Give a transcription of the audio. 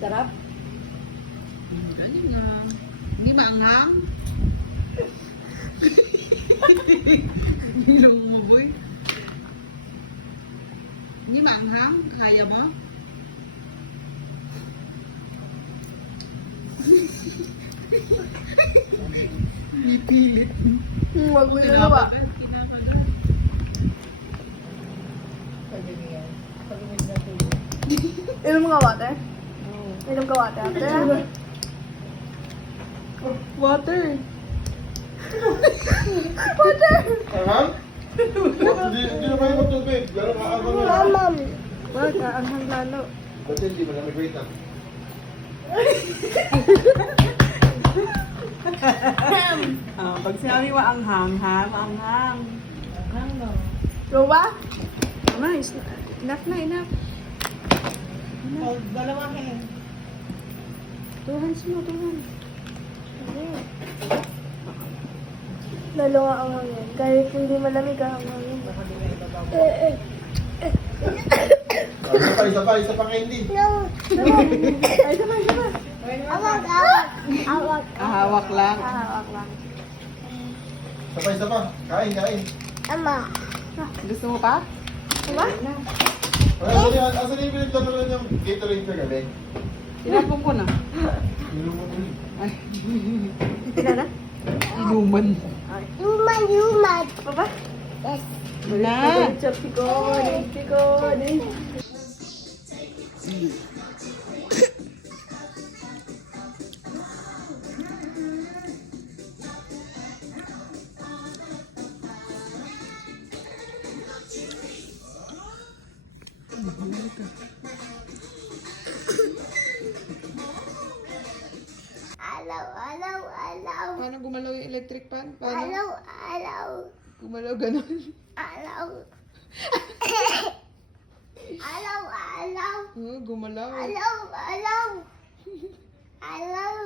Sarap. Galing nga. Hindi maanghang. Ilong mo, boy. Hindi maanghang. Kaya mo? Pipilit. Huwag mo nalawa. Kinakagat. Pwede niya. Pag-inom na tubig. Inom ka water? Inom ka water? Water. Water. Anghang? Hindi na kayo magtubig. Pero maabang na. Mom. Wag ka, ang lalo. Ba't hindi mo namin wait lang? Pag sinabi maanghang, ha? Maanghang. Anghang no. Go ba? Nice. Enough na, enough. Oh, dalawa kayo. Two hands mo, two hands. Lalo nga ang hangin. Kahit hindi malamig ang hangin. Baka di na ibabaw. Isa pa candy. No. Ay, sama, sama. Awag, awag. Awag. Ahawak lang. Awag lang. Isa pa. Kain. Ama. Gusto mo pa? Diba? Asan yung pinagtatuloy yung Gatorade na gabi? Tinapon ko na. Inuman mo yun. Ay, Tika na? inuman. Luman. Papa? Yes. Wala. Chopiko. Alaw. Paano gumalaw yung electric fan? Paano? Alaw. Gumalaw ganun. Alaw. Alaw. Oh, gumalaw. Alaw.